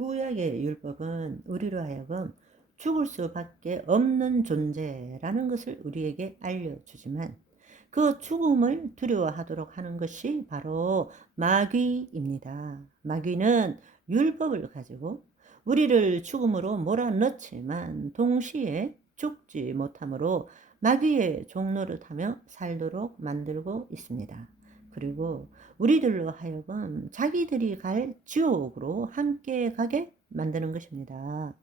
구약의 율법은 우리로 하여금 죽을 수밖에 없는 존재라는 것을 우리에게 알려주지만 그 죽음을 두려워하도록 하는 것이 바로 마귀입니다. 마귀는 율법을 가지고 우리를 죽음으로 몰아넣지만 동시에 죽지 못함으로 마귀의 종노릇하며 살도록 만들고 있습니다. 그리고 우리들로 하여금 자기들이 갈 지옥으로 함께 가게 만드는 것입니다.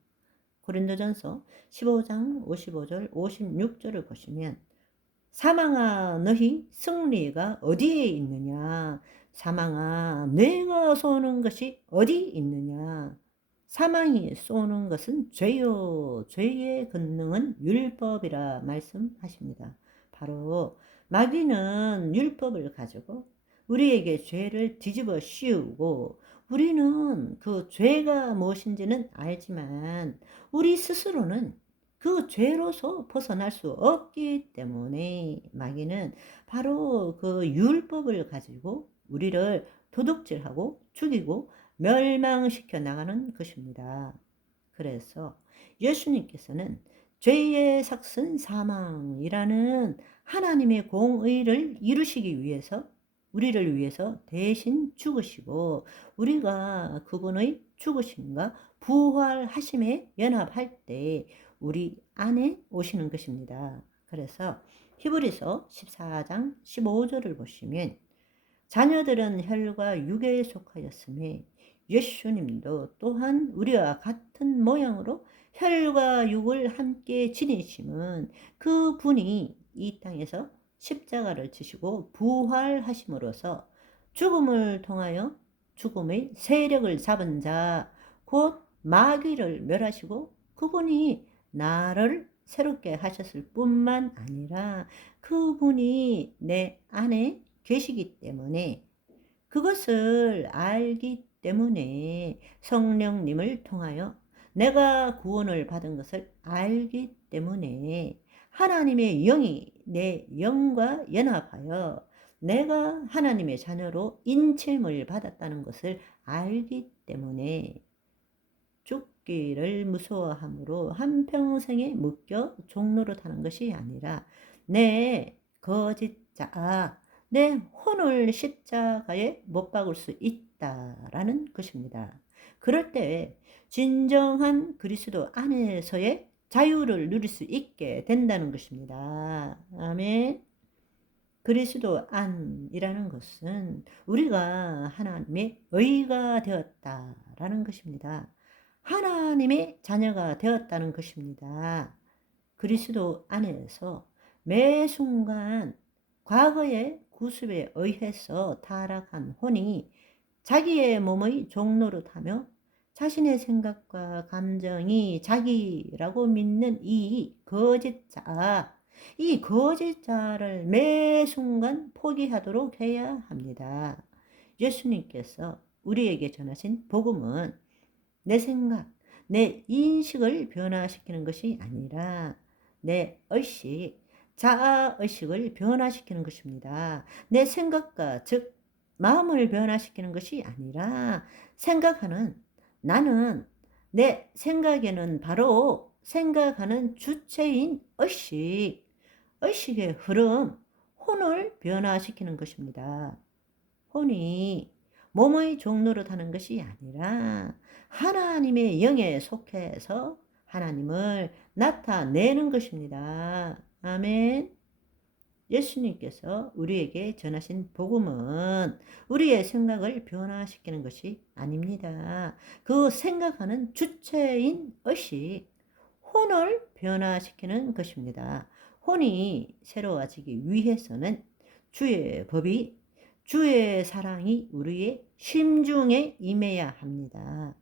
고린도전서 15장 55절 56절을 보시면 사망아 너희 승리가 어디에 있느냐? 사망아 내가 쏘는 것이 어디 있느냐? 사망이 쏘는 것은 죄요 죄의 권능은 율법이라 말씀하십니다. 바로 마귀는 율법을 가지고 우리에게 죄를 뒤집어 씌우고 우리는 그 죄가 무엇인지는 알지만 우리 스스로는 그 죄로서 벗어날 수 없기 때문에 마귀는 바로 그 율법을 가지고 우리를 도둑질하고 죽이고 멸망시켜 나가는 것입니다. 그래서 예수님께서는 죄의 삭은 사망이라는 하나님의 공의를 이루시기 위해서 우리를 위해서 대신 죽으시고 우리가 그분의 죽으심과 부활하심에 연합할 때 우리 안에 오시는 것입니다. 그래서 히브리서 14장 15절을 보시면 자녀들은 혈과 육에 속하였으며 예수님도 또한 우리와 같은 모양으로 혈과 육을 함께 지니심은 그 분이 이 땅에서 십자가를 지시고 부활하심으로써 죽음을 통하여 죽음의 세력을 잡은 자 곧 마귀를 멸하시고 그분이 나를 새롭게 하셨을 뿐만 아니라 그분이 내 안에 계시기 때문에 그것을 알기 때문에 성령님을 통하여 내가 구원을 받은 것을 알기 때문에 하나님의 영이 내 영과 연합하여 내가 하나님의 자녀로 인침을 받았다는 것을 알기 때문에 죽기를 무서워함으로 한평생에 묶여 종노릇하는 것이 아니라 내 거짓자 내 혼을 십자가에 못 박을 수 있다라는 것입니다. 그럴 때 진정한 그리스도 안에서의 자유를 누릴 수 있게 된다는 것입니다. 아멘. 그리스도 안이라는 것은 우리가 하나님의 의가 되었다라는 것입니다. 하나님의 자녀가 되었다는 것입니다. 그리스도 안에서 매 순간 과거의 구습에 의해서 타락한 혼이 자기의 몸의 종노릇하며 자신의 생각과 감정이 자기라고 믿는 이 거짓자, 이 거짓자를 매 순간 포기하도록 해야 합니다. 예수님께서 우리에게 전하신 복음은 내 생각, 내 인식을 변화시키는 것이 아니라 내 의식, 자아의식을 변화시키는 것입니다. 내 생각과 즉 마음을 변화시키는 것이 아니라 생각하는 나는 내 생각에는 바로 생각하는 주체인 의식, 의식의 흐름, 혼을 변화시키는 것입니다. 혼이 몸의 종로를 하는 것이 아니라 하나님의 영에 속해서 하나님을 나타내는 것입니다. 아멘. 예수님께서 우리에게 전하신 복음은 우리의 생각을 변화시키는 것이 아닙니다. 그 생각하는 주체인 의식, 혼을 변화시키는 것입니다. 혼이 새로워지기 위해서는 주의 법이 주의 사랑이 우리의 심중에 임해야 합니다.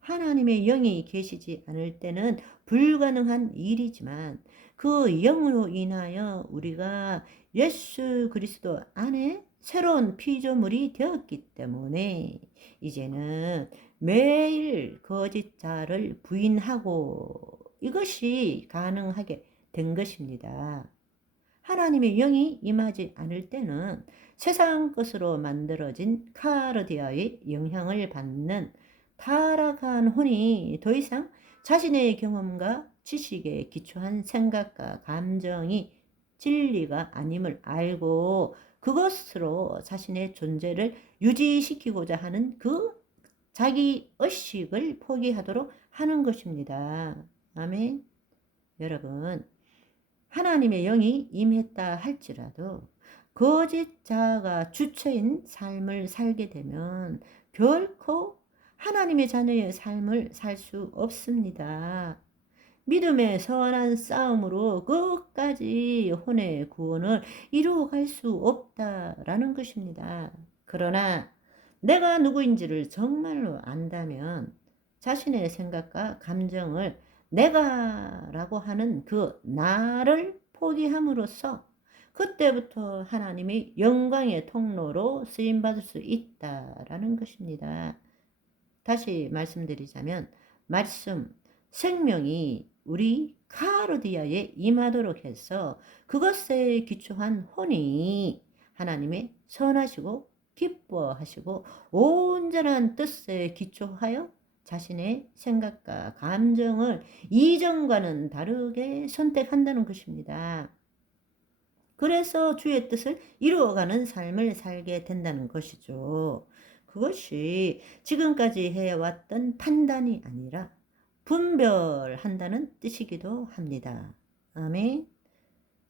하나님의 영이 계시지 않을 때는 불가능한 일이지만 그 영으로 인하여 우리가 예수 그리스도 안에 새로운 피조물이 되었기 때문에 이제는 매일 거짓자를 부인하고 이것이 가능하게 된 것입니다. 하나님의 영이 임하지 않을 때는 세상 것으로 만들어진 카르디아의 영향을 받는 타락한 혼이 더 이상 자신의 경험과 지식에 기초한 생각과 감정이 진리가 아님을 알고 그것으로 자신의 존재를 유지시키고자 하는 그 자기 의식을 포기하도록 하는 것입니다. 아멘. 여러분, 하나님의 영이 임했다 할지라도 거짓 자아가 주체인 삶을 살게 되면 결코 하나님의 자녀의 삶을 살 수 없습니다. 믿음의 선한 싸움으로 끝까지 혼의 구원을 이루어갈 수 없다라는 것입니다. 그러나 내가 누구인지를 정말로 안다면 자신의 생각과 감정을 내가라고 하는 그 나를 포기함으로써 그때부터 하나님의 영광의 통로로 쓰임받을 수 있다라는 것입니다. 다시 말씀드리자면 말씀, 생명이 우리 카르디아에 임하도록 해서 그것에 기초한 혼이 하나님의 선하시고 기뻐하시고 온전한 뜻에 기초하여 자신의 생각과 감정을 이전과는 다르게 선택한다는 것입니다. 그래서 주의 뜻을 이루어가는 삶을 살게 된다는 것이죠. 그것이 지금까지 해왔던 판단이 아니라 분별한다는 뜻이기도 합니다. 아멘.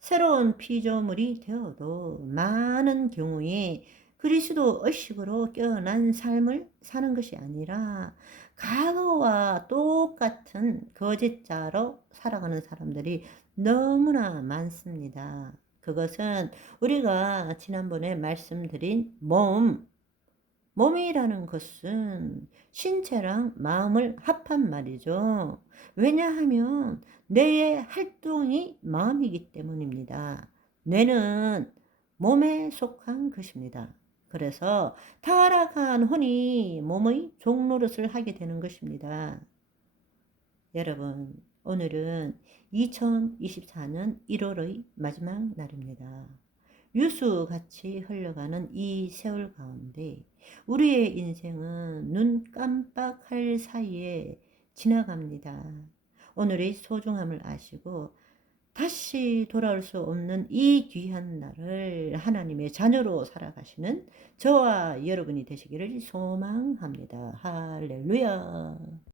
새로운 피조물이 되어도 많은 경우에 그리스도 의식으로 깨어난 삶을 사는 것이 아니라 과거와 똑같은 거짓자로 살아가는 사람들이 너무나 많습니다. 그것은 우리가 지난번에 말씀드린 몸이라는 것은 신체랑 마음을 합한 말이죠. 왜냐하면 뇌의 활동이 마음이기 때문입니다. 뇌는 몸에 속한 것입니다. 그래서 타락한 혼이 몸의 종노릇을 하게 되는 것입니다. 여러분, 오늘은 2024년 1월의 마지막 날입니다. 유수같이 흘러가는 이 세월 가운데 우리의 인생은 눈 깜빡할 사이에 지나갑니다. 오늘의 소중함을 아시고 다시 돌아올 수 없는 이 귀한 날을 하나님의 자녀로 살아가시는 저와 여러분이 되시기를 소망합니다. 할렐루야.